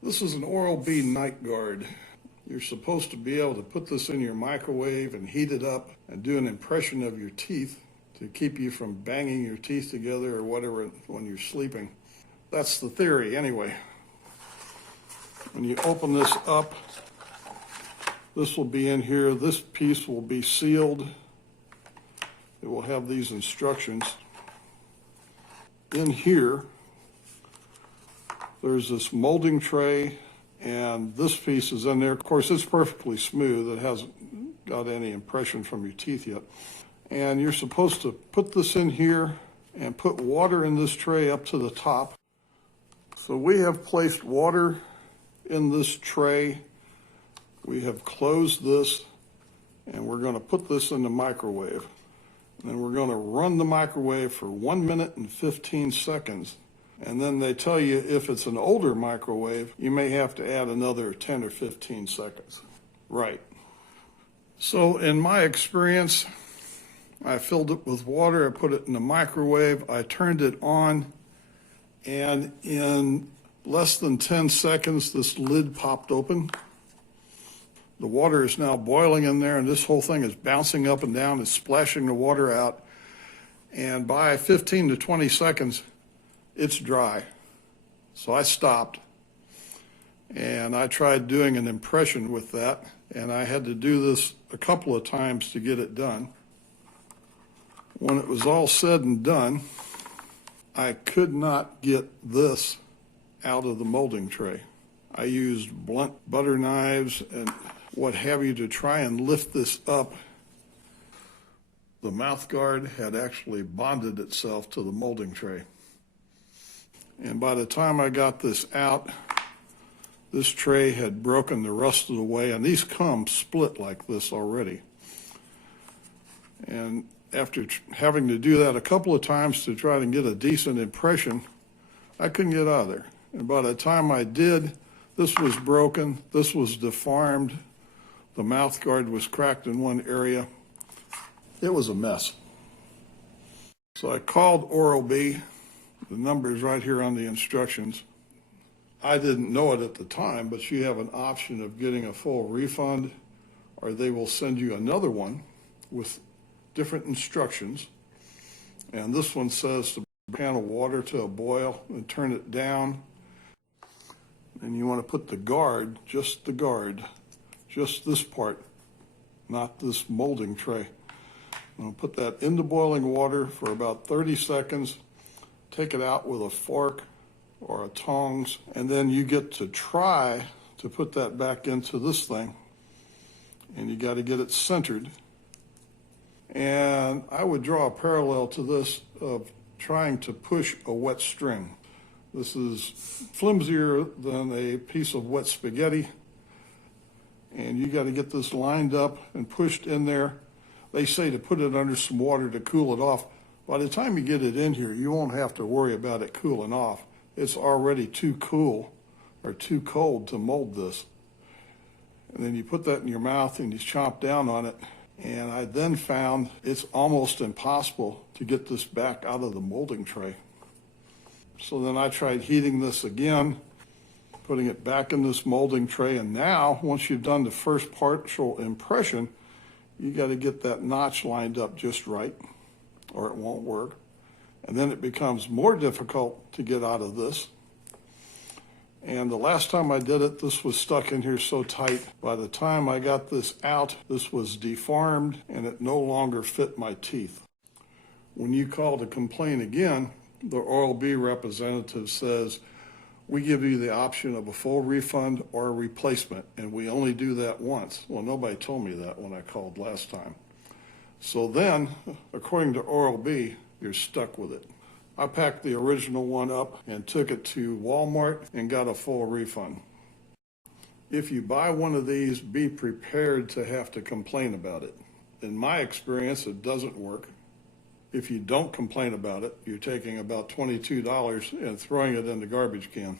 This is an Oral-B night guard. You're supposed to be able to put this in your microwave and heat it up and do an impression of your teeth to keep you from banging your teeth together or whatever when you're sleeping. That's the theory anyway. When you open this up, this will be in here. This piece will be sealed. It will have these instructions. In here, there's this molding tray, and this piece is in there. Of course, it's perfectly smooth. It hasn't got any impression from your teeth yet. And you're supposed to put this in here and put water in this tray up to the top. So we have placed water in this tray. We have closed this, and we're going to put this in the microwave. And then we're going to run the microwave for 1 minute and 15 seconds. And then they tell you if it's an older microwave, you may have to add another 10 or 15 seconds. Right. So in my experience, I filled it with water, I put it in the microwave, I turned it on, and in less than 10 seconds, this lid popped open. The water is now boiling in there, and this whole thing is bouncing up and down, it's splashing the water out. And by 15 to 20 seconds, it's dry. So I stopped, and I tried doing an impression with that, and I had to do this a couple of times to get it done. When it was all said and done, I could not get this out of the molding tray. I used blunt butter knives and what have you to try and lift this up. The mouth guard had actually bonded itself to the molding tray. And by the time I got this out, this tray had broken the rest of the way, and these come split like this already. And after having to do that a couple of times to try to get a decent impression, I couldn't get out of there. And by the time I did, this was broken, this was deformed, the mouth guard was cracked in one area. It was a mess. So I called Oral-B. The number is right here on the instructions. I didn't know it at the time, but you have an option of getting a full refund, or they will send you another one with different instructions. And this one says to bring a pan of water to a boil and turn it down. And you want to put the guard, just this part, not this molding tray. I'll put that into boiling water for about 30 seconds. Take it out with a fork or a tongs, and then you get to try to put that back into this thing, and you got to get it centered. And I would draw a parallel to this of trying to push a wet string. This is flimsier than a piece of wet spaghetti, and you got to get this lined up and pushed in there. They say to put it under some water to cool it off. By the time you get it in here, you won't have to worry about it cooling off. It's already too cool or too cold to mold this. And then you put that in your mouth and you chomp down on it. And I then found it's almost impossible to get this back out of the molding tray. So then I tried heating this again, putting it back in this molding tray. And now, once you've done the first partial impression, you got to get that notch lined up just right, or it won't work. And then it becomes more difficult to get out of this. And the last time I did it, this was stuck in here so tight. By the time I got this out, this was deformed and it no longer fit my teeth. When you call to complain again, the Oral-B representative says, we give you the option of a full refund or a replacement, and we only do that once. Well, nobody told me that when I called last time. So then, according to Oral-B, you're stuck with it. I packed the original one up and took it to Walmart and got a full refund. If you buy one of these, be prepared to have to complain about it. In my experience, it doesn't work. If you don't complain about it, you're taking about $22 and throwing it in the garbage can.